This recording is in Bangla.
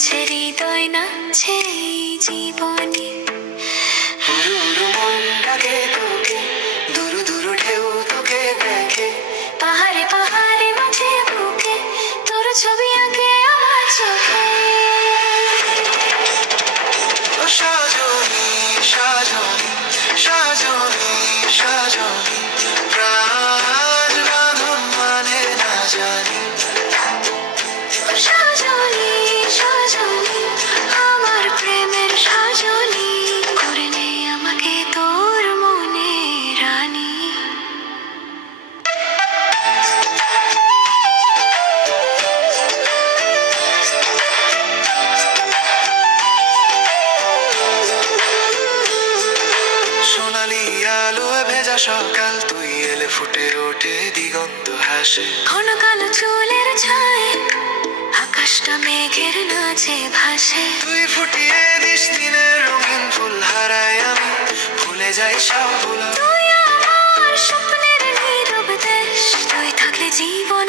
দুলছে হৃদয় নাচছে এই জীবনে। উড়ু উড়ু মন ডাকে তোকে, দুরু দুরু ঢেউ তোকে দেখে। পাহাড়ে পাহাড়ে মাঝে বুকে তোর ছবি আঁকে আমার চোখে। ও সাজনি সাজনি সাজনি সাজনি, প্রাণ বাঁধন মানে না জানি। সাজনি সাজনি আমার প্রেমের সাজনি, করে নে আমাকে তোর মনে রানী। সোনালি আলোয় ভেজা সকাল, তুই এলে ফুটে ওঠে দিগন্ত হাসে। ঘন কালো চুলের ছায় আকাশটা মেঘের নাচে ভাসে। তুই ফুটিয়ে দিস দিনের রঙিন ফুল, হারাই আমি ভুলে যাই সব ভুলা। তুই আমার স্বপ্নের নীরব দেশ, তুই থাকলে জীবন